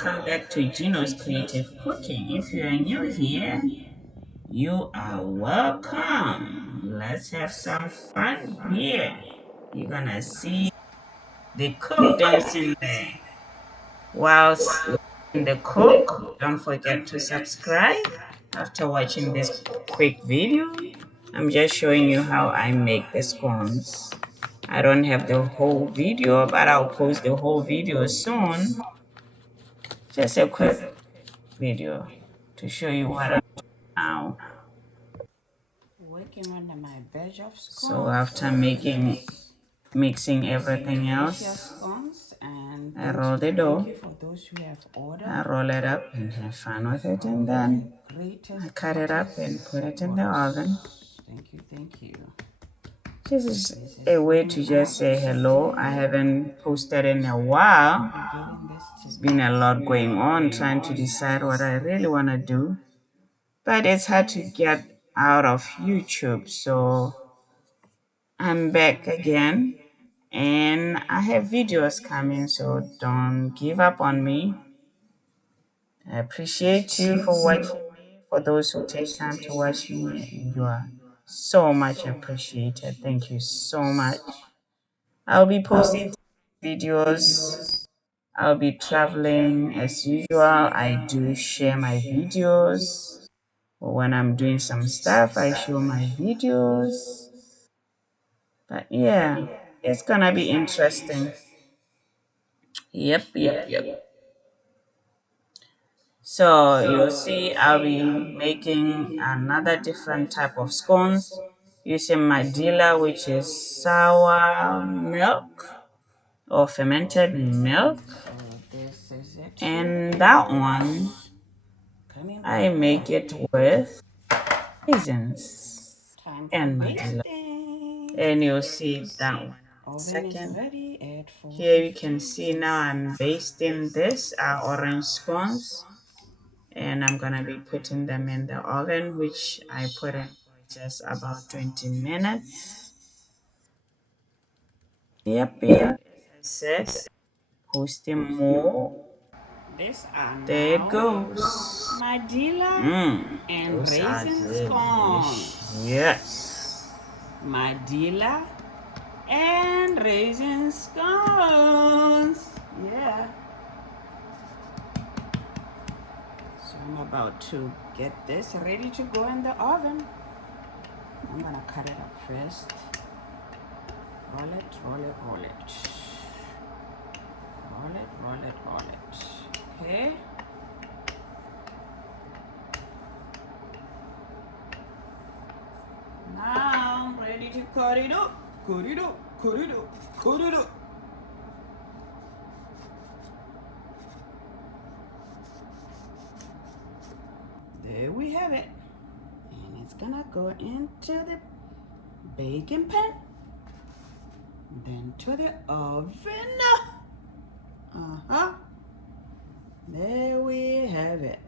welcome back to Gino's Creative Cooking. If you are new here, you are welcome. Let's have some fun here. You're gonna see the cook dancing there. Whilst watching the cook, don't forget to subscribe. After watching this quick video, I'm just showing you how I make the scones. I don't have the whole video, but I'll post the whole video soon. Just a quick video to show you what I'm doing now. Working under my batch of So scones. after mixing everything Delicious else, scones, and I roll the thank dough. you for those who have I ordered. roll it up and have fun with it, and The then I greatest cut it up and greatest put it in the oven. support. Thank you, thank you. This is This is a way going to just out say hello. I today. haven't posted in a while. We're getting this It's been a today. lot going on trying to decide what I really want to do, but it's hard to get out of YouTube. So I'm back again and I have videos coming, so don't give up on me. I appreciate you for watching me. For those who take time to watch me, you are so much appreciated. Thank you so much. I'll be posting videos. I'll be traveling as usual. I do share my videos. When I'm doing some stuff, I show my videos. But yeah, it's gonna be interesting. Yep. So you'll see I'll be making another different type of scones using Madila, which is sour milk or fermented milk. So this is it And that one here. Coming I right make now. it with raisins Time for and Madila. basting. And you'll see that one in a Oven is second. ready at Here you can 450. see now I'm basting this orange scones, and I'm gonna be putting them in the oven, which I put in for just about 20 minutes. Yep, as I said, posting more. These are There it now goes. Madila and Those are Raisin scones. delicious. Madila and Raisin scones. Yeah. So I'm about to get this ready to go in the oven. I'm gonna cut it up first. Roll it, roll it, roll it. Roll it, roll it, roll it. Okay. Now I'm ready to cut it up. Cut it up, cut it up, cut it up. There we have it. And it's gonna go into the baking pan. Then to the oven. There we have it.